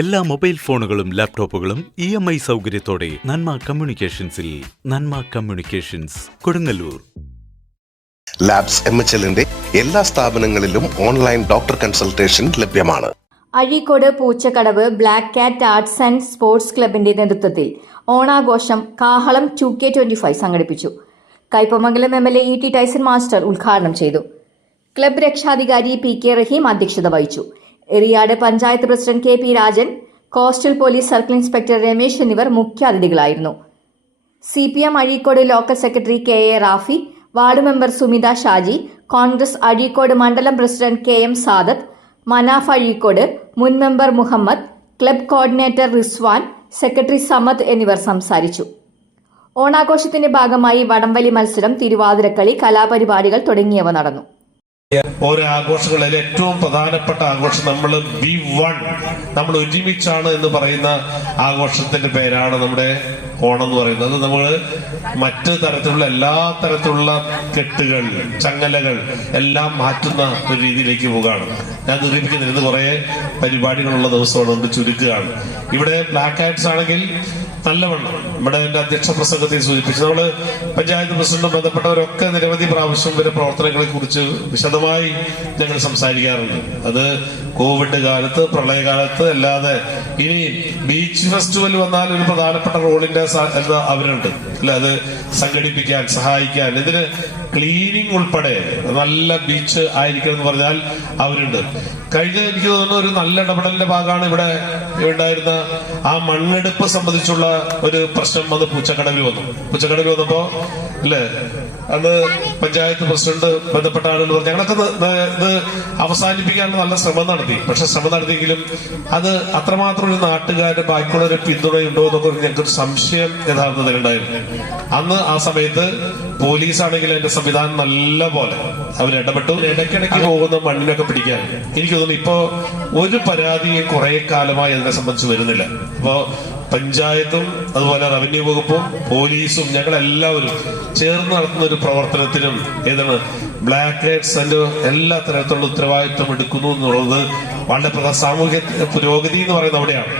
എല്ലാ മൊബൈൽ ഫോണുകളും ലാപ്ടോപ്പുകളും ഇ എം ഐ സൗകര്യത്തോടെ Nanma കമ്മ്യൂണിക്കേഷൻസിൽ Nanma communications Kodungallur. Labs M H എല്ലിന്റെ എല്ലാ സ്ഥാപനങ്ങളിലും ഓൺലൈൻ ഡോക്ടർ കൺസൾട്ടേഷൻ ലഭ്യമാണ്. Azhikode Poochakkadavu black cat arts and sports ക്ലബിന്റെ നേതൃത്വത്തിൽ ഓണാഘോഷം Kahalam two K twenty five സംഘടിപ്പിച്ചു. Kaipamangalam M L A E T Tyson master ഉദ്ഘാടനം ചെയ്തു. ക്ലബ് രക്ഷാധികാരി പി കെ റഹീം അധ്യക്ഷത വഹിച്ചു. Eriyad panchayat president K P Rajan coastal police circle inspector Ramesh എന്നിവർ മുഖ്യാതിഥികളായിരുന്നു. C P M Azhikode local secretary K A Rafi ward member Sumitha Shaji Congress Azhikode മണ്ഡലം president K M Sadath Manaf Azhikode മുൻ member Muhammad club coordinator Rizwan secretary Samad എന്നിവർ സംസാരിച്ചു. ഓണാഘോഷത്തിന്റെ ഭാഗമായി വടംവലി മത്സരം തിരുവാതിരക്കളി കലാപരിപാടികൾ തുടങ്ങിയവ നടന്നു. ഓരോ ആഘോഷങ്ങളിൽ ഏറ്റവും പ്രധാനപ്പെട്ട ആഘോഷം നമ്മൾ ബി വൺ. നമ്മൾ ഒരുമിച്ചാണ് എന്ന് പറയുന്ന ആഘോഷത്തിന്റെ പേരാണ് നമ്മുടെ ഓണം എന്ന് പറയുന്നത്. നമ്മൾ മറ്റു തരത്തിലുള്ള എല്ലാ തരത്തിലുള്ള കെട്ടുകൾ ചങ്ങലകൾ എല്ലാം മാറ്റുന്ന ഒരു രീതിയിലേക്ക് പോവുകയാണ്. ഞാൻ നിരൂപിക്കുന്നില്ല ഇത് കുറെ പരിപാടികളുള്ള ദിവസമാണ് നമുക്ക് ചുരുക്കുകയാണ്. ഇവിടെ ബ്ലാക്ക് ആറ്റ്സ് ആണെങ്കിൽ നല്ലവണ്ണം. നമ്മുടെ എന്റെ അധ്യക്ഷ പ്രസംഗത്തിൽ സൂചിപ്പിച്ചു. നമ്മൾ പഞ്ചായത്ത് പ്രസിഡന്റും ബന്ധപ്പെട്ടവരൊക്കെ നിരവധി പ്രാവശ്യം ഇവരുടെ പ്രവർത്തനങ്ങളെ കുറിച്ച് വിശദമായി ഞങ്ങൾ സംസാരിക്കാറുണ്ട്. അത് കോവിഡ് കാലത്ത് പ്രളയകാലത്ത് അല്ലാതെ ഇനി ബീച്ച് ഫെസ്റ്റിവൽ വന്നാൽ ഒരു പ്രധാനപ്പെട്ട റോളിന്റെ അവരുണ്ട്. അല്ല അത് സംഘടിപ്പിക്കാൻ സഹായിക്കാൻ. ഇതിന് ക്ലീനിങ് ഉൾപ്പെടെ നല്ല ബീച്ച് ആയിരിക്കണം എന്ന് പറഞ്ഞാൽ അവരുണ്ട്. കഴിഞ്ഞ എനിക്ക് തോന്നുന്നു ഒരു നല്ല ഇടപെടലിന്റെ ഭാഗമാണ് ഇവിടെ ഉണ്ടായിരുന്ന ആ മണ്ണെടുപ്പ് സംബന്ധിച്ചുള്ള ഒരു പ്രശ്നം അത് പൂച്ചക്കടവിൽ വന്നു. പൂച്ചക്കടവിൽ വന്നപ്പോ അല്ലേ അന്ന് പഞ്ചായത്ത് പ്രസിഡന്റ് ബന്ധപ്പെട്ട ആളുകൾ പറഞ്ഞു. ഞങ്ങളൊക്കെ ഇത് അവസാനിപ്പിക്കാനുള്ള നല്ല ശ്രമം നടത്തി. പക്ഷെ ശ്രമം നടത്തിയെങ്കിലും അത് അത്രമാത്രം ഒരു നാട്ടുകാരുടെ ബാക്കിയുള്ള ഒരു പിന്തുണയുണ്ടോ എന്നൊക്കെ ഞങ്ങൾക്ക് ഒരു സംശയം യഥാർത്ഥത്തിൽ ഉണ്ടായിരുന്നു അന്ന് ആ സമയത്ത് പോലീസ് ആണെങ്കിൽ അതിന്റെ സംവിധാനം നല്ല പോലെ അവർ ഇടപെട്ടു. ഇടയ്ക്കിടയ്ക്ക് പോകുന്ന മണ്ണിനൊക്കെ പിടിക്കാൻ. എനിക്ക് തോന്നുന്നു ഇപ്പോ ഒരു പരാതിയും കുറെ കാലമായി അതിനെ സംബന്ധിച്ച് വരുന്നില്ല. ഇപ്പോ പഞ്ചായത്തും അതുപോലെ റവന്യൂ വകുപ്പും പോലീസും ഞങ്ങളെല്ലാവരും ചേർന്ന് നടത്തുന്ന ഒരു പ്രവർത്തനത്തിനും ഏതാണ് ബ്ലാക്ക് റൈറ്റ്സ് സെന്റർ എല്ലാ തരത്തിലുള്ള ഉത്തരവാദിത്വം എടുക്കുന്നു എന്നുള്ളത് വളരെ പ്രധാന സാമൂഹ്യ പുരോഗതി എന്ന് പറയുന്നത് അവിടെയാണ്.